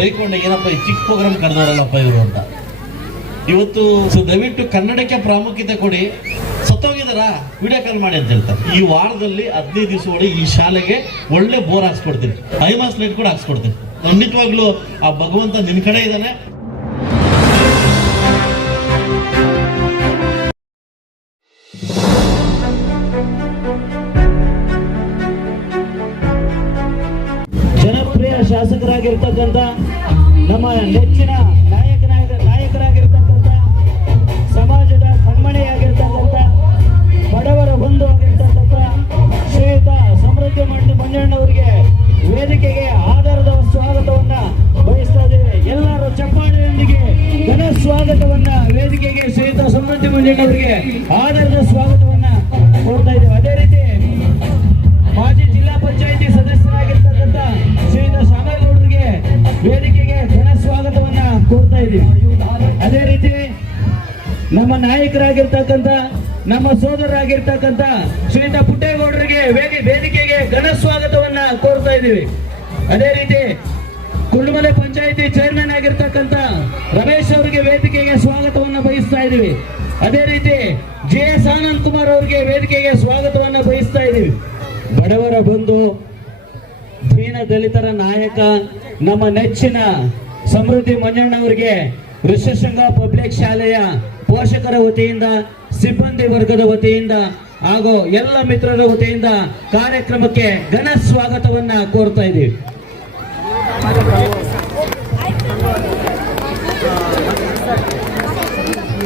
ಬೈಕೊಂಡೆ, ಏನಪ್ಪ ಈ ಚಿಕ್ಕ ಪ್ರೋಗ್ರಾಮ್ ಕರೆದವರಲ್ಲಪ್ಪ ಇವರು ಅಂತ. ಇವತ್ತು ದಯವಿಟ್ಟು ಕನ್ನಡಕ್ಕೆ ಪ್ರಾಮುಖ್ಯತೆ ಕೊಡಿ. ಸತ್ತೋಗಿದಾರ ವಿಡಿಯೋ ಕಾಲ್ ಮಾಡಿ ಅಂತ ಹೇಳ್ತಾರೆ. ಈ ವಾರದಲ್ಲಿ 15 ದಿವಸ ಒಳಗೆ ಈ ಶಾಲೆಗೆ ಒಳ್ಳೆ ಬೋರ್ ಹಾಕ್ಸ್ಕೊಡ್ತೀನಿ, ಐಮಾಸ್ ಲೈಟ್ ಕೂಡ ಹಾಕ್ಸ್ಕೊಡ್ತೀನಿ. ಖಂಡಿತವಾಗ್ಲೂ ಆ ಭಗವಂತ ನಿನ್ ಕಡೆ ಇದ್ದಾನೆ. ಜನಪ್ರಿಯ ಶಾಸಕರಾಗಿರ್ತಕ್ಕಂಥ ನಮ್ಮ ನೆಚ್ಚಿನ ನಾಯಕರಾಗಿರ್ತಕ್ಕಂಥ ಸಮಾಜದ ಕಣ್ಮಣಿಯಾಗಿರ್ತಕ್ಕಂಥ ಬಡವರ ಬಂಧು ಆಗಿರ್ತಕ್ಕಂಥ ಶ್ರೀಯುತ ಸಮೃದ್ಧಿ ಮಂಜಣ್ಣವರಿಗೆ ವೇದಿಕೆಗೆ ಆಧಾರದ ಸ್ವಾಗತವನ್ನ ಬಯಸ್ತಾ ಇದ್ದೇವೆ. ಎಲ್ಲರೂ ಚಪ್ಪಾಳೆಯೊಂದಿಗೆ ಘನ ಸ್ವಾಗತವನ್ನ ವೇದಿಕೆಗೆ ಶ್ರೀಯುತ ಸಮೃದ್ಧಿ ಮಂಜಣ್ಣವರಿಗೆ ಆಧಾರದ ಸ್ವಾಗತವನ್ನ ಕೊಡ್ತಾ ಇದ್ದೇವೆ. ಅದೇ ರೀತಿ ಮಾಜಿ ಜಿಲ್ಲಾ ಪಂಚಾಯಿತಿ ಸದಸ್ಯರಾಗಿರ್ತಕ್ಕಂಥ ಶ್ರೀಯುತ ಸಾಮೇಗೌಡರಿಗೆ ವೇದಿಕೆಗೆ ಘನ ಸ್ವಾಗತವನ್ನ ಕೊಡ್ತಾ ಇದ್ದೀವಿ. ಅದೇ ರೀತಿ ನಮ್ಮ ನಾಯಕರಾಗಿರ್ತಕ್ಕಂಥ ನಮ್ಮ ಸೋದರರಾಗಿರ್ತಕ್ಕಂಥ ಶ್ರೀಯುತ ಪುಟ್ಟೇಗೌಡರಿಗೆ ವೇದಿಕೆಗೆ ಘನ ಸ್ವಾಗತವನ್ನ ಕೋರ್ತಾ ಇದ್ದೀವಿ. ಅದೇ ರೀತಿ ಕುಂಡಮಲೆ ಪಂಚಾಯಿತಿ ಚೇರ್ಮನ್ ಆಗಿರ್ತಕ್ಕಂಥ ರಮೇಶ್ ಅವರಿಗೆ ವೇದಿಕೆಗೆ ಸ್ವಾಗತವನ್ನ ಬಯಸ್ತಾ ಇದ್ದೀವಿ. ಅದೇ ರೀತಿ JS ಆನಂದ್ ಕುಮಾರ್ ಅವರಿಗೆ ವೇದಿಕೆಗೆ ಸ್ವಾಗತವನ್ನ ಬಯಸ್ತಾ ಇದ್ದೀವಿ. ಬಡವರ ಬಂಧು, ದೀನ ದಲಿತರ ನಾಯಕ, ನಮ್ಮ ನೆಚ್ಚಿನ ಸಮೃದ್ಧಿ ಮಂಜಣ್ಣವರಿಗೆ ಋಷಶೃಂಗ ಪಬ್ಲಿಕ್ ಶಾಲೆಯ ಪೋಷಕರ ವತಿಯಿಂದ, ಸಿಬ್ಬಂದಿ ವರ್ಗದ ವತಿಯಿಂದ ಹಾಗೂ ಎಲ್ಲ ಮಿತ್ರರ ವತಿಯಿಂದ ಕಾರ್ಯಕ್ರಮಕ್ಕೆ ಘನ ಸ್ವಾಗತವನ್ನ ಕೋರ್ತಾ ಇದ್ದೀವಿ.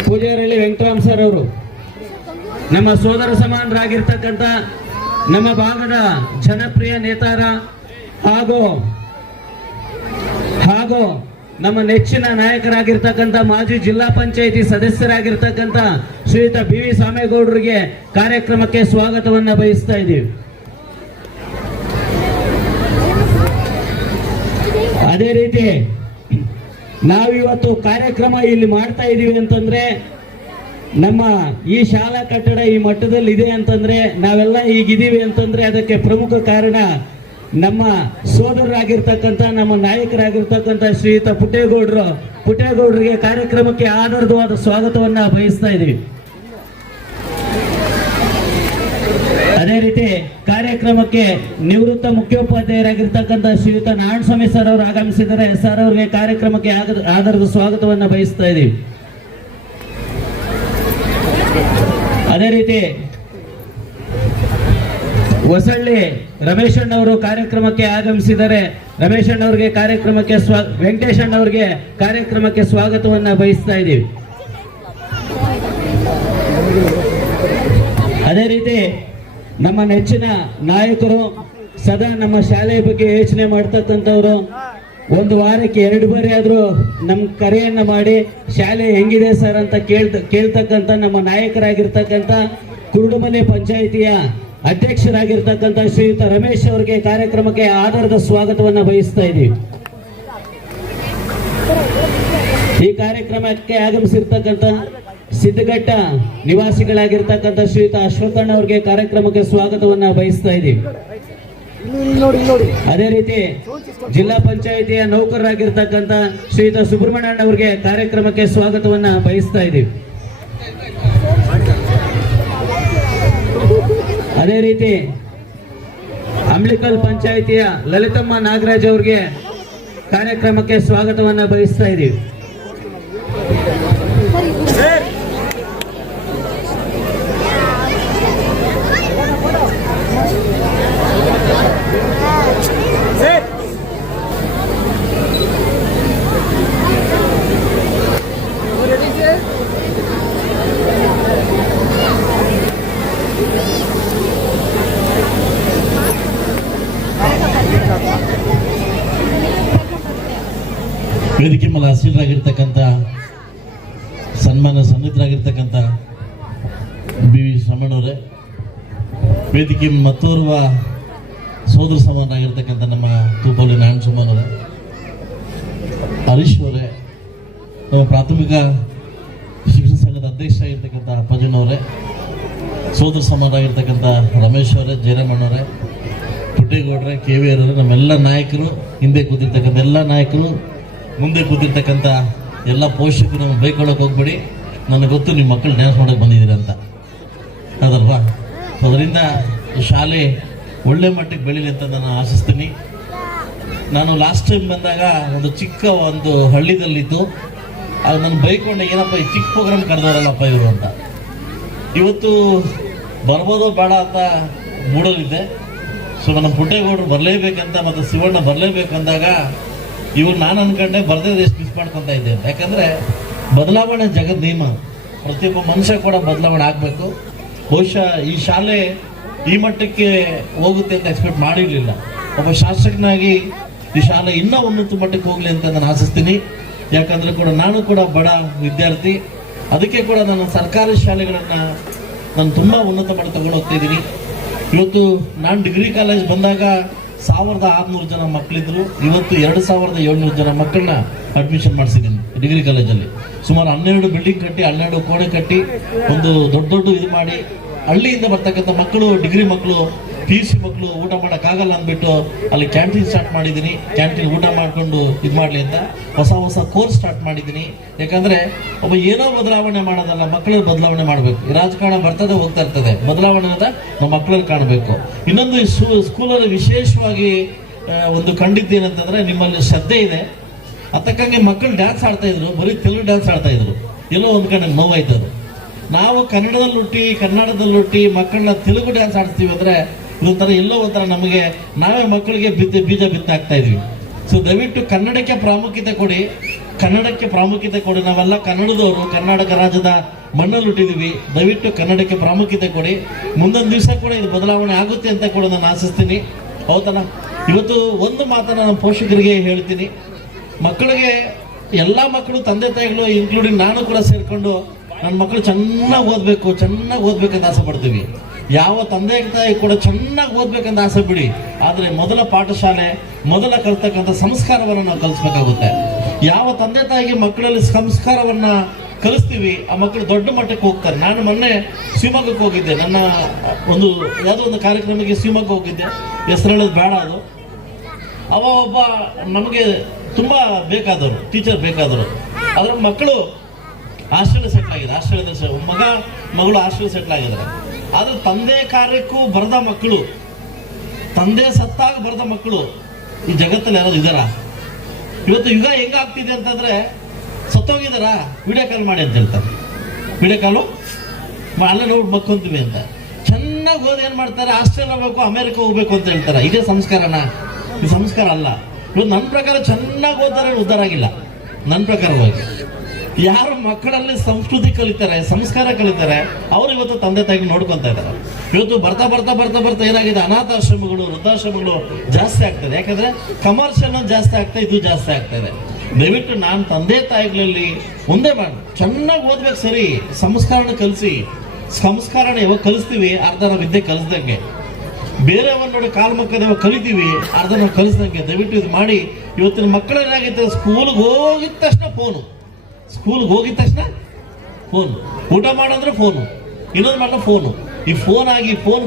ಪೂಜಾರಳ್ಳಿ ವೆಂಕಟರಾಮ್ ಸರ್ ಅವರು ನಮ್ಮ ಸೋದರ ಸಮಾನರಾಗಿರ್ತಕ್ಕಂಥ ನಮ್ಮ ಭಾಗದ ಜನಪ್ರಿಯ ನೇತಾರ ಹಾಗೂ ನಮ್ಮ ನೆಚ್ಚಿನ ನಾಯಕರಾಗಿರ್ತಕ್ಕಂಥ ಮಾಜಿ ಜಿಲ್ಲಾ ಪಂಚಾಯಿತಿ ಸದಸ್ಯರಾಗಿರ್ತಕ್ಕಂಥ ಶ್ರೀಯುತ BV ಸಾಮೇಗೌಡರಿಗೆ ಕಾರ್ಯಕ್ರಮಕ್ಕೆ ಸ್ವಾಗತವನ್ನ ಬಯಸ್ತಾ ಇದ್ದೀವಿ. ಅದೇ ರೀತಿ ನಾವಿವತ್ತು ಕಾರ್ಯಕ್ರಮ ಇಲ್ಲಿ ಮಾಡ್ತಾ ಇದ್ದೀವಿ ಅಂತಂದ್ರೆ, ನಮ್ಮ ಈ ಶಾಲಾ ಕಟ್ಟಡ ಈ ಮಟ್ಟದಲ್ಲಿ ಇದೆ ಅಂತಂದ್ರೆ, ನಾವೆಲ್ಲ ಈಗಿದ್ದೀವಿ ಅಂತಂದ್ರೆ ಅದಕ್ಕೆ ಪ್ರಮುಖ ಕಾರಣ ನಮ್ಮ ಸೋದರರಾಗಿರ್ತಕ್ಕಂಥ ನಮ್ಮ ನಾಯಕರಾಗಿರ್ತಕ್ಕಂಥ ಶ್ರೀಯುತ ಪುಟ್ಟೇಗೌಡರಿಗೆ ಕಾರ್ಯಕ್ರಮಕ್ಕೆ ಆಧಾರವಾದ ಸ್ವಾಗತವನ್ನ ಬಯಸ್ತಾ ಇದ್ದೀವಿ. ಅದೇ ರೀತಿ ಕಾರ್ಯಕ್ರಮಕ್ಕೆ ನಿವೃತ್ತ ಮುಖ್ಯೋಪಾಧ್ಯಾಯರಾಗಿರ್ತಕ್ಕಂಥ ಶ್ರೀಯುತ ನಾರಾಯಣಸ್ವಾಮಿ ಸರ್ ಅವರು ಆಗಮಿಸಿದರೆ ಸರ್ ಅವರಿಗೆ ಕಾರ್ಯಕ್ರಮಕ್ಕೆ ಆಧಾರದ ಸ್ವಾಗತವನ್ನ ಬಯಸ್ತಾ ಇದ್ದೀವಿ. ಅದೇ ರೀತಿ ಹೊಸಳ್ಳಿ ರಮೇಶ್ ಅಣ್ಣವರು ಕಾರ್ಯಕ್ರಮಕ್ಕೆ ಆಗಮಿಸಿದರೆ ರಮೇಶ್ ಅಣ್ಣವರಿಗೆ ಕಾರ್ಯಕ್ರಮಕ್ಕೆ ವೆಂಕಟೇಶ್ ಅಣ್ಣವರಿಗೆ ಕಾರ್ಯಕ್ರಮಕ್ಕೆ ಸ್ವಾಗತವನ್ನ ಬಯಸ್ತಾ ಇದ್ದೀವಿ. ಅದೇ ರೀತಿ ನಮ್ಮ ನೆಚ್ಚಿನ ನಾಯಕರು, ಸದಾ ನಮ್ಮ ಶಾಲೆಯ ಬಗ್ಗೆ ಯೋಚನೆ ಮಾಡ್ತಕ್ಕಂಥವ್ರು, ಒಂದು ವಾರಕ್ಕೆ 2 ಬಾರಿ ಆದ್ರೂ ನಮ್ಮ ಕರೆಯನ್ನ ಮಾಡಿ ಶಾಲೆ ಹೆಂಗಿದೆ ಸರ್ ಅಂತ ಕೇಳ್ತಕ್ಕಂಥ ನಮ್ಮ ನಾಯಕರಾಗಿರ್ತಕ್ಕಂಥ ಕುರುಡುಮಲೆ ಪಂಚಾಯಿತಿಯ ಅಧ್ಯಕ್ಷರಾಗಿರ್ತಕ್ಕಂಥ ಶ್ರೀಯುತ ರಮೇಶ್ ಅವರಿಗೆ ಕಾರ್ಯಕ್ರಮಕ್ಕೆ ಆಧಾರದ ಸ್ವಾಗತವನ್ನ ಬಯಸ್ತಾ ಇದ್ದೀವಿ. ಈ ಕಾರ್ಯಕ್ರಮಕ್ಕೆ ಆಗಮಿಸಿರ್ತಕ್ಕಂಥ ಸಿದ್ದಘಟ್ಟ ನಿವಾಸಿಗಳಾಗಿರ್ತಕ್ಕಂಥ ಶ್ರೀಯುತ ಅಶ್ವಥಣ್ಣ ಅವರಿಗೆ ಕಾರ್ಯಕ್ರಮಕ್ಕೆ ಸ್ವಾಗತವನ್ನ ಬಯಸ್ತಾ ಇದ್ದೀವಿ. ಅದೇ ರೀತಿ ಜಿಲ್ಲಾ ಪಂಚಾಯಿತಿಯ ನೌಕರರಾಗಿರ್ತಕ್ಕಂಥ ಶ್ರೀಯುತ ಸುಬ್ರಹ್ಮಣ್ಯಣ್ಣ ಅವರಿಗೆ ಕಾರ್ಯಕ್ರಮಕ್ಕೆ ಸ್ವಾಗತವನ್ನ ಬಯಸ್ತಾ ಇದ್ದೀವಿ. ಅದೇ ರೀತಿ ಅಂಬ್ಲಿಕಲ್ ಪಂಚಾಯಿತಿಯ ಲಲಿತಮ್ಮ ನಾಗರಾಜ್ ಅವರಿಗೆ ಕಾರ್ಯಕ್ರಮಕ್ಕೆ ಸ್ವಾಗತವನ್ನ ಬಯಸ್ತಾ ಇದ್ದೀವಿ. ವೇದಿಕೆ ಮೇಲೆ ಹಸಿರಾಗಿರ್ತಕ್ಕಂಥ ಸನ್ನಿಧರಾಗಿರ್ತಕ್ಕಂಥ BV ಸಾಮಣ್ಣವರೇ, ವೇದಿಕೆ ಮತ್ತೋರ್ವ ಸೋದರ ಸಮಾನರಾಗಿರ್ತಕ್ಕಂಥ ನಮ್ಮ ತೂಪಲ್ಲಿ ನಾರಾಯಣಸ್ವಾಮಿಯವರೇ, ಹರೀಶ್ ಅವರೇ, ನಮ್ಮ ಪ್ರಾಥಮಿಕ ಶಿಕ್ಷಣ ಸಂಘದ ಅಧ್ಯಕ್ಷರಾಗಿರ್ತಕ್ಕಂಥ ಅಪ್ಪಾಜಿನವರೇ, ಸೋದರ ಸಮಾನರಾಗಿರ್ತಕ್ಕಂಥ ರಮೇಶ್ ಅವರೇ, ಜಯರಾಮಣ್ಣವರೇ, ಪುಟ್ಟೇಗೌಡರೇ, KV ಅವರೇ, ನಮ್ಮೆಲ್ಲ ನಾಯಕರು, ಹಿಂದೆ ಕೂತಿರ್ತಕ್ಕಂಥ ಎಲ್ಲ ನಾಯಕರು, ಮುಂದೆ ಕೂತಿರ್ತಕ್ಕಂಥ ಎಲ್ಲ ಪೋಷಕರು ನಮ್ಮ ಬೈಕೊಳ್ಳೋಕೆ ಹೋಗ್ಬೇಡಿ. ನನಗೆ ಗೊತ್ತು ನಿಮ್ಮ ಮಕ್ಕಳು ಡ್ಯಾನ್ಸ್ ಮಾಡೋಕೆ ಬಂದಿದ್ದೀರಿ ಅಂತ, ಅದಲ್ವಾ? ಅದರಿಂದ ಈ ಶಾಲೆ ಒಳ್ಳೆ ಮಟ್ಟಿಗೆ ಬೆಳೀಲಿ ಅಂತ ನಾನು ಆಶಿಸ್ತೀನಿ. ನಾನು ಲಾಸ್ಟ್ ಟೈಮ್ ಬಂದಾಗ ಒಂದು ಚಿಕ್ಕ ಒಂದು ಹಳ್ಳಿದಲ್ಲಿತ್ತು, ಅದು ನಾನು ಬೈಕೊಂಡೆ, ಏನಪ್ಪ ಈ ಚಿಕ್ಕ ಪ್ರೋಗ್ರಾಮ್ ಕರೆದವರಲ್ಲಪ್ಪ ಇವರು ಅಂತ. ಇವತ್ತು ಬರ್ಬೋದೋ ಬೇಡ ಅಂತ ಮೂಡಲಿದ್ದೆ. ಸೊ ನಮ್ಮ ಪುಟ್ಟೇಗೌಡರು ಬರಲೇಬೇಕಂತ ಮತ್ತು ಶಿವಣ್ಣ ಬರಲೇಬೇಕು ಅಂದಾಗ ಇವ್ರು ನಾನು ಅನ್ಕೊಂಡೆ ಬರ್ದೇ ಎಷ್ಟು ಮಿಸ್ ಮಾಡ್ಕೊತಾ ಇದ್ದೆ ಅಂತ. ಯಾಕಂದರೆ ಬದಲಾವಣೆ ಜಗದ್ ನಿಯಮ, ಪ್ರತಿಯೊಬ್ಬ ಮನುಷ್ಯ ಕೂಡ ಬದಲಾವಣೆ ಆಗಬೇಕು. ಬಹುಶಃ ಈ ಶಾಲೆ ಈ ಮಟ್ಟಕ್ಕೆ ಹೋಗುತ್ತೆ ಅಂತ ಎಕ್ಸ್ಪೆಕ್ಟ್ ಮಾಡಿರಲಿಲ್ಲ. ಒಬ್ಬ ಶಾಸಕನಾಗಿ ಈ ಶಾಲೆ ಇನ್ನೂ ಉನ್ನತ ಮಟ್ಟಕ್ಕೆ ಹೋಗಲಿ ಅಂತ ನಾನು ಆಶಿಸ್ತೀನಿ. ಯಾಕಂದರೆ ಕೂಡ ನಾನು ಕೂಡ ಬಡ ವಿದ್ಯಾರ್ಥಿ, ಅದಕ್ಕೆ ಕೂಡ ನಾನು ಸರ್ಕಾರಿ ಶಾಲೆಗಳನ್ನು ನಾನು ತುಂಬ ಉನ್ನತ ಮಟ್ಟ ತಗೊಂಡು ಹೋಗ್ತಾ ಇದ್ದೀನಿ. ಇವತ್ತು ನಾನು ಡಿಗ್ರಿ ಕಾಲೇಜ್ ಬಂದಾಗ 1600 ಜನ ಮಕ್ಕಳಿದ್ರು. ಇವತ್ತು 2700 ಜನ ಮಕ್ಕಳನ್ನ ಅಡ್ಮಿಷನ್ ಮಾಡಿಸಿದ್ದೀನಿ ಡಿಗ್ರಿ ಕಾಲೇಜಲ್ಲಿ. ಸುಮಾರು 12 ಬಿಲ್ಡಿಂಗ್ ಕಟ್ಟಿ, 12 ಕೋಣೆ ಕಟ್ಟಿ, ಒಂದು ದೊಡ್ಡ ಇದು ಮಾಡಿ, ಹಳ್ಳಿಯಿಂದ ಬರ್ತಕ್ಕಂಥ ಮಕ್ಕಳು, ಡಿಗ್ರಿ ಮಕ್ಕಳು, PUC ಮಕ್ಕಳು ಊಟ ಮಾಡೋಕ್ಕಾಗಲ್ಲ ಅಂದ್ಬಿಟ್ಟು ಅಲ್ಲಿ ಕ್ಯಾಂಟೀನ್ ಸ್ಟಾರ್ಟ್ ಮಾಡಿದ್ದೀನಿ. ಕ್ಯಾಂಟೀನ್ ಊಟ ಮಾಡಿಕೊಂಡು ಇದು ಮಾಡಲಿ ಅಂತ ಹೊಸ ಕೋರ್ಸ್ ಸ್ಟಾರ್ಟ್ ಮಾಡಿದ್ದೀನಿ. ಯಾಕಂದರೆ ಒಬ್ಬ ಏನೋ ಬದಲಾವಣೆ ಮಾಡೋದಲ್ಲ, ಮಕ್ಕಳ ಬದಲಾವಣೆ ಮಾಡಬೇಕು. ಈ ರಾಜಕಾರಣ ಬರ್ತದೆ ಹೋಗ್ತಾ ಇರ್ತದೆ, ಬದಲಾವಣೆ ಅಂತ ನಮ್ಮ ಮಕ್ಕಳಲ್ಲಿ ಕಾಣಬೇಕು. ಇನ್ನೊಂದು ಈ ಸ್ಕೂಲಲ್ಲಿ ವಿಶೇಷವಾಗಿ ಒಂದು ಕಂಡಿದ್ದೇನಂತಂದರೆ, ನಿಮ್ಮಲ್ಲಿ ಶ್ರದ್ಧೆ ಇದೆ, ಅದಕ್ಕಂಗೆ ಮಕ್ಕಳು ಡ್ಯಾನ್ಸ್ ಆಡ್ತಾ ಇದ್ರು, ಬರೀ ತೆಲುಗು ಡ್ಯಾನ್ಸ್ ಆಡ್ತಾ ಇದ್ರು. ಎಲ್ಲೋ ಒಂದು ಕಡೆ ನೋವಾಯ್ತದು. ನಾವು ಕನ್ನಡದಲ್ಲಿ ಹುಟ್ಟಿ ಮಕ್ಕಳನ್ನ ತೆಲುಗು ಡ್ಯಾನ್ಸ್ ಆಡ್ತೀವಿ ಅಂದರೆ ಇದೊಂಥರ ಎಲ್ಲೋ ಒಂಥರ ನಮಗೆ ನಾವೇ ಮಕ್ಕಳಿಗೆ ಬೀಜ ಬಿತ್ತಾಕ್ತಾ ಇದ್ವಿ. ಸೊ ದಯವಿಟ್ಟು ಕನ್ನಡಕ್ಕೆ ಪ್ರಾಮುಖ್ಯತೆ ಕೊಡಿ. ನಾವೆಲ್ಲ ಕನ್ನಡದವರು, ಕರ್ನಾಟಕ ರಾಜ್ಯದ ಮಣ್ಣಲ್ಲಿ ಹುಟ್ಟಿದ್ವಿ. ದಯವಿಟ್ಟು ಕನ್ನಡಕ್ಕೆ ಪ್ರಾಮುಖ್ಯತೆ ಕೊಡಿ. ಮುಂದೊಂದು ದಿವಸ ಕೂಡ ಇದು ಬದಲಾವಣೆ ಆಗುತ್ತೆ ಅಂತ ಕೂಡ ನಾನು ಆಶಿಸ್ತೀನಿ. ಹೌದಲ್ಲ? ಇವತ್ತು ಒಂದು ಮಾತನ್ನು ನಮ್ಮ ಪೋಷಕರಿಗೆ ಹೇಳ್ತೀನಿ, ಮಕ್ಕಳಿಗೆ ಎಲ್ಲ ಮಕ್ಕಳು, ತಂದೆ ತಾಯಿಗಳು ಇನ್ಕ್ಲೂಡಿಂಗ್ ನಾನು ಕೂಡ ಸೇರಿಕೊಂಡು ನನ್ನ ಮಕ್ಕಳು ಚೆನ್ನಾಗಿ ಓದ್ಬೇಕಂತ ಆಸೆ ಪಡ್ತೀವಿ. ಯಾವ ತಂದೆ ತಾಯಿ ಕೂಡ ಚೆನ್ನಾಗಿ ಓದ್ಬೇಕಂತ ಆಸೆ ಬಿಡಿ, ಆದರೆ ಮೊದಲ ಪಾಠಶಾಲೆ, ಮೊದಲ ಕಲ್ತಕ್ಕಂಥ ಸಂಸ್ಕಾರವನ್ನು ನಾವು ಕಲಿಸ್ಬೇಕಾಗುತ್ತೆ. ಯಾವ ತಂದೆ ತಾಯಿಗೆ ಮಕ್ಕಳಲ್ಲಿ ಸಂಸ್ಕಾರವನ್ನು ಕಲಿಸ್ತೀವಿ, ಆ ಮಕ್ಕಳು ದೊಡ್ಡ ಮಟ್ಟಕ್ಕೆ ಹೋಗ್ತಾರೆ. ನಾನು ಮೊನ್ನೆ ಶಿವಮೊಗ್ಗಕ್ಕೆ ಹೋಗಿದ್ದೆ, ನನ್ನ ಯಾವುದೋ ಒಂದು ಕಾರ್ಯಕ್ರಮಕ್ಕೆ ಶಿವಮೊಗ್ಗ ಹೋಗಿದ್ದೆ. ಹೆಸರು ಹೇಳೋದು ಬೇಡ, ಅದು ಒಬ್ಬ ನಮಗೆ ತುಂಬ ಬೇಕಾದವರು, ಟೀಚರ್ ಬೇಕಾದರು. ಅದರ ಮಕ್ಕಳು ಹಾಸ್ಟೆಲ್ ಸೆಟ್ಲ್ ಆಗಿದೆ, ಮಗಳು ಹಾಸ್ಟೆಲ್ ಸೆಟ್ಲ್ ಆಗಿದ್ದಾರೆ. ಆದರೆ ತಂದೆ ಕಾರ್ಯಕ್ಕೂ ಬರೆದ ಮಕ್ಕಳು, ತಂದೆ ಸತ್ತಾಗ ಬರೆದ ಮಕ್ಕಳು ಈ ಜಗತ್ತಲ್ಲಿ ಯಾರಾದ್ರು ಇದ್ದಾರ? ಇವತ್ತು ಯುಗ ಹೆಂಗಾಗ್ತಿದೆ ಅಂತಂದ್ರೆ, ಸತ್ತೋಗಿದಾರ ವಿಡಿಯೋ ಕಾಲ್ ಮಾಡಿ ಅಂತ ಹೇಳ್ತಾರೆ. ವಿಡಿಯೋ ಕಾಲು ಅಲ್ಲೇ ನೋಡಿ ಮಕ್ಕೊಂತೀವಿ ಅಂತ. ಚೆನ್ನಾಗಿ ಓದಿ ಏನು ಮಾಡ್ತಾರೆ, ಹಾಸ್ಟೆಲ್ ಹೋಗ್ಬೇಕು, ಅಮೆರಿಕ ಹೋಗ್ಬೇಕು ಅಂತ ಹೇಳ್ತಾರೆ. ಇದೇ ಸಂಸ್ಕಾರನ? ಇದು ಸಂಸ್ಕಾರ ಅಲ್ಲ. ಇವತ್ತು ನನ್ನ ಪ್ರಕಾರ ಚೆನ್ನಾಗಿ ಓದ್ತಾರೆ, ಉದ್ಧಾರ ಆಗಿಲ್ಲ. ನನ್ನ ಪ್ರಕಾರವಾಗಿ ಯಾರು ಮಕ್ಕಳಲ್ಲಿ ಸಂಸ್ಕೃತಿ ಕಲಿತಾರೆ, ಸಂಸ್ಕಾರ ಕಲಿತಾರೆ, ಅವರು ಇವತ್ತು ತಂದೆ ತಾಯಿಗೆ ನೋಡ್ಕೊತಾ ಇದ್ದಾರೆ. ಇವತ್ತು ಬರ್ತಾ ಏನಾಗಿದೆ, ಅನಾಥಾಶ್ರಮಗಳು, ವೃದ್ಧಾಶ್ರಮಗಳು ಜಾಸ್ತಿ ಆಗ್ತದೆ. ಯಾಕಂದ್ರೆ ಕಮರ್ಷಿಯಲ್ ಜಾಸ್ತಿ ಆಗ್ತಾ, ಇದು ಜಾಸ್ತಿ ಆಗ್ತಾ ಇದೆ. ದಯವಿಟ್ಟು ನಾನು ತಂದೆ ತಾಯಿಗಳಲ್ಲಿ ಒಂದೇ ಮಾಡಿ, ಚೆನ್ನಾಗಿ ಓದ್ಬೇಕು, ಸರಿ, ಸಂಸ್ಕಾರನ ಕಲಿಸಿ. ಸಂಸ್ಕಾರನ ಯಾವಾಗ ಕಲಿಸ್ತೀವಿ, ಅರ್ಧ ನಾವು ವಿದ್ಯೆ ಕಲಿಸ್ದಂಗೆ. ಬೇರೆಯವ್ರು ನೋಡಿ ಕಾಲು ಮಕ್ಕಳು ಕಲಿತೀವಿ, ಅರ್ಧ ನಾವು ಕಲಿಸ್ದಂಗೆ. ದಯವಿಟ್ಟು ಇದು ಮಾಡಿ. ಇವತ್ತಿನ ಮಕ್ಕಳು ಏನಾಗಿತ್ತು, ಸ್ಕೂಲ್ಗೆ ಹೋಗಿದ ತಕ್ಷಣ ಫೋನು, ಊಟ ಮಾಡಿದ್ರೆ ಫೋನು, ಇನ್ನೊಂದು ಮಾಡಿದ್ರೆ ಫೋನು. ಈ ಫೋನ್ ಆಗಿ ಫೋನ್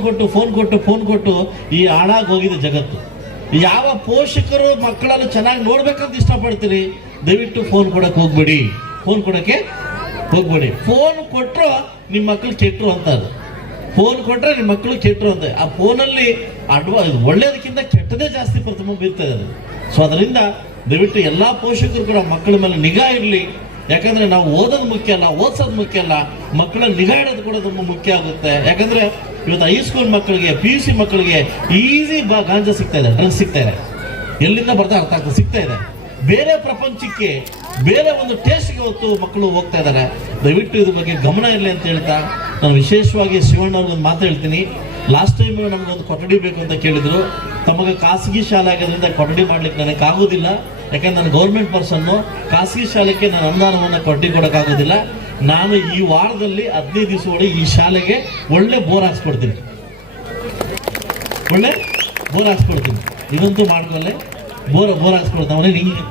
ಕೊಟ್ಟು ಈ ಹಾಳಾಗಿ ಹೋಗಿದೆ ಜಗತ್ತು. ಯಾವ ಪೋಷಕರು ಮಕ್ಕಳನ್ನು ಚೆನ್ನಾಗಿ ನೋಡ್ಬೇಕಂತ ಇಷ್ಟಪಡ್ತೀರಿ, ದಯವಿಟ್ಟು ಫೋನ್ ಕೊಡಕ್ಕೆ ಹೋಗ್ಬೇಡಿ. ಫೋನ್ ಕೊಟ್ಟರು ನಿಮ್ಮ ಮಕ್ಕಳು ಕೆಟ್ಟರು ಅಂತ. ಫೋನ್ ಕೊಟ್ಟರೆ ನಿಮ್ಮ ಮಕ್ಕಳು ಕೆಟ್ಟರು ಅಂತ. ಆ ಫೋನಲ್ಲಿ ಒಳ್ಳೇದಕ್ಕಿಂತ ಕೆಟ್ಟದೇ ಜಾಸ್ತಿ ಪ್ರತಿಮ ಬೀರ್ತದೆ. ಸೊ ಅದರಿಂದ ದಯವಿಟ್ಟು ಎಲ್ಲ ಪೋಷಕರು ಕೂಡ ಮಕ್ಕಳ ಮೇಲೆ ನಿಗಾ ಇರಲಿ. ಯಾಕಂದ್ರೆ ನಾವು ಓದೋದು ಮುಖ್ಯ ಅಲ್ಲ, ಓದಿಸೋದು ಮುಖ್ಯ ಅಲ್ಲ, ಮಕ್ಕಳ ನಿಗಾ ಇಡೋದು ಕೂಡ ತುಂಬ ಮುಖ್ಯ ಆಗುತ್ತೆ. ಯಾಕಂದ್ರೆ ಇವತ್ತು ಹೈಸ್ಕೂಲ್ ಮಕ್ಕಳಿಗೆ, PUC ಮಕ್ಕಳಿಗೆ ಈಸಿ ಗಾಂಜಾ ಸಿಗ್ತಾ ಇದೆ, ಡ್ರಗ್ಸ್ ಸಿಗ್ತಾ ಇದೆ. ಎಲ್ಲಿಂದ ಬರ್ತಾ ಅರ್ಥ ಆಗ್ತದೆ, ಸಿಗ್ತಾ ಇದೆ. ಬೇರೆ ಪ್ರಪಂಚಕ್ಕೆ, ಬೇರೆ ಒಂದು ಟೇಸ್ಟ್ಗೆ ಹೊತ್ತು ಮಕ್ಕಳು ಹೋಗ್ತಾ ಇದ್ದಾರೆ. ದಯವಿಟ್ಟು ಇದ್ರ ಬಗ್ಗೆ ಗಮನ ಇರಲಿ ಅಂತ ಹೇಳ್ತಾ, ನಾನು ವಿಶೇಷವಾಗಿ ಶಿವಣ್ಣವ್ರಿಗೊಂದು ಮಾತು ಹೇಳ್ತೀನಿ. ಲಾಸ್ಟ್ ಟೈಮ್ ನಮಗೊಂದು ಕೊಠಡಿ ಬೇಕು ಅಂತ ಕೇಳಿದ್ರು. ತಮಗೆ ಖಾಸಗಿ ಶಾಲೆ ಆಗೋದ್ರಿಂದ ಕೊಠಡಿ ಮಾಡ್ಲಿಕ್ಕೆ ನನಗೆ ಆಗೋದಿಲ್ಲ. ಯಾಕಂದ್ರೆ ನಾನು ಗೌರ್ಮೆಂಟ್ ಪರ್ಸನ್ನು, ಖಾಸಗಿ ಶಾಲೆಗೆ ನಾನು ಅನುದಾನವನ್ನು ಕೊಡೋಕ್ಕಾಗೋದಿಲ್ಲ. ನಾನು ಈ ವಾರದಲ್ಲಿ 15 ದಿವಸ ಒಳಗೆ ಈ ಶಾಲೆಗೆ ಒಳ್ಳೆ ಬೋರ್ ಹಾಕ್ಸ್ಕೊಡ್ತೀನಿ. ಇದಂತೂ ಮಾಡ್ಕೊಳ್ಳೆ, ಬೋರ್ ಹಾಕ್ಸ್ಕೊಡ್ತಾನೆ. ಅವನೇ ಹಿಂಗೆ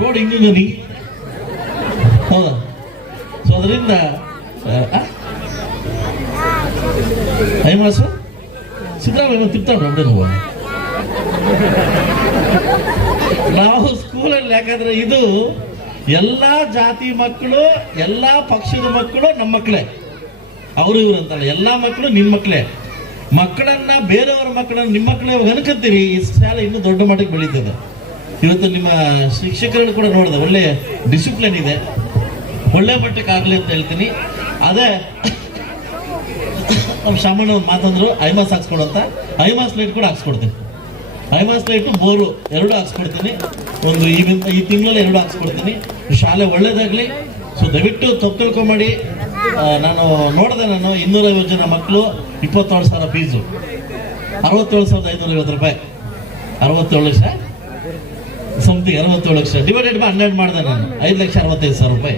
ರೋಡ್ ಹಿಂಗೆ ಹೌದಾ? ಸೊ ಅದರಿಂದ ಐಮಾಸು ಸಿದ್ದರಾಮಯ್ಯ ತಿರ್ತಾಡ್ರಿ ಒಬ್ಬಡೆ ನಾವು ನಾವು ಸ್ಕೂಲಲ್ಲಿ ಯಾಕಂದ್ರೆ ಇದು ಎಲ್ಲಾ ಜಾತಿ ಮಕ್ಕಳು, ಎಲ್ಲಾ ಪಕ್ಷದ ಮಕ್ಕಳು ನಮ್ಮ ಮಕ್ಕಳೇ, ಅವರು ಇವ್ರು ಅಂತಾರೆ. ಎಲ್ಲಾ ಮಕ್ಕಳು ನಿಮ್ಮ ಮಕ್ಕಳೇ. ಮಕ್ಕಳನ್ನ ಬೇರೆಯವರ ಮಕ್ಕಳನ್ನ ನಿಮ್ಮ ಮಕ್ಕಳೇ ಇವಾಗ ಅನ್ಕೊಂತೀರಿ. ಈ ಶಾಲೆ ಇನ್ನೂ ದೊಡ್ಡ ಮಟ್ಟಕ್ಕೆ ಬೆಳೀತದೆ. ಇವತ್ತು ನಿಮ್ಮ ಶಿಕ್ಷಕರನ್ನು ಕೂಡ ನೋಡಿದೆ, ಒಳ್ಳೆ ಡಿಸಿಪ್ಲಿನ್ ಇದೆ, ಒಳ್ಳೆ ಮಟ್ಟಕ್ಕೆ ಆಗ್ಲಿ ಅಂತ ಹೇಳ್ತೀನಿ. ಅದೇ ನಮ್ಮ ಶಾಮಣ್ಣ ಒಂದು ಮಾತಂದ್ರು, ಐಮಾಸ್ ಹಾಕ್ಸ್ಕೊಡು ಅಂತ. ಐಮಾಸ್ ಲೈಟ್ ಕೂಡ ಹಾಕ್ಸ್ಕೊಡ್ತೀನಿ. ಐಮಾಸ್ ಲೈಟು ಬೋರು ಎರಡು ಹಾಕ್ಸ್ಕೊಡ್ತೀನಿ. ಒಂದು ಈ ತಿಂಗಳಲ್ಲಿ 2 ಹಾಕ್ಸ್ಕೊಡ್ತೀನಿ. ಶಾಲೆ ಒಳ್ಳೇದಾಗ್ಲಿ. ಸೊ ದಯವಿಟ್ಟು ತಪ್ಪು ತಿಳ್ಕೊಂಬೇಡಿ. ನಾನು 250 ಜನ ಮಕ್ಕಳು, 27,000 ಫೀಸು, 67,550 ರೂಪಾಯಿ, 67 lakh something, 67 lakh divided by 12 ಮಾಡಿದೆ ನಾನು. 5,65,000 ರೂಪಾಯಿ.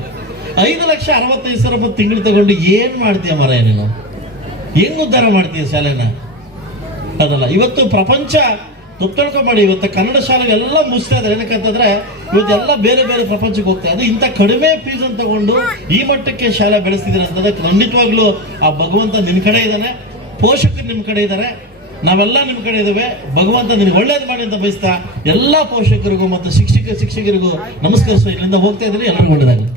5,65,000 ರೂಪಾಯಿ ತಿಂಗಳು ತಗೊಂಡು ಏನ್ ಮಾಡ್ತೀಯ ಮರ? ನೀನು ಹೆಂಗ್ ಉದ್ಧಾರ ಮಾಡ್ತೀಯ ಶಾಲೆನ? ಅದಲ್ಲ, ಇವತ್ತು ಪ್ರಪಂಚ ಮಾಡಿ ಇವತ್ತು ಕನ್ನಡ ಶಾಲೆಗೆಲ್ಲ ಮುಗಿಸ್ತಾ ಇದ್ದಾರೆ. ಏನಕ್ಕಂತಂದ್ರೆ ಇವತ್ತೆಲ್ಲ ಬೇರೆ ಬೇರೆ ಪ್ರಪಂಚಕ್ಕೆ ಹೋಗ್ತಾ ಇದೆ. ಇಂಥ ಕಡಿಮೆ ಫೀಸ್ ಅಂತ ತಗೊಂಡು ಈ ಮಟ್ಟಕ್ಕೆ ಶಾಲೆ ಬೆಳೆಸ್ತಿದ್ದೀರ ಅಂತಂದ್ರೆ ಖಂಡಿತವಾಗ್ಲೂ ಆ ಭಗವಂತ ನಿಮ್ ಕಡೆ ಇದ್ದಾನೆ, ಪೋಷಕರು ನಿಮ್ ಕಡೆ ಇದ್ದಾರೆ, ನಾವೆಲ್ಲ ನಿಮ್ ಕಡೆ ಇದ್ದೇವೆ. ಭಗವಂತ ನಿನಗೆ ಒಳ್ಳೇದು ಮಾಡಿ ಅಂತ ಬಯಸ್ತಾ ಎಲ್ಲಾ ಪೋಷಕರಿಗೂ ಮತ್ತು ಶಿಕ್ಷಕರಿಗೂ ನಮಸ್ಕರಿಸ್ತಾ ಇಲ್ಲಿಂದ ಹೋಗ್ತಾ ಇದ್ದೀನಿ. ಎಲ್ಲರಿಗೂ ಒಳ್ಳೆಯದಾಗಲಿ.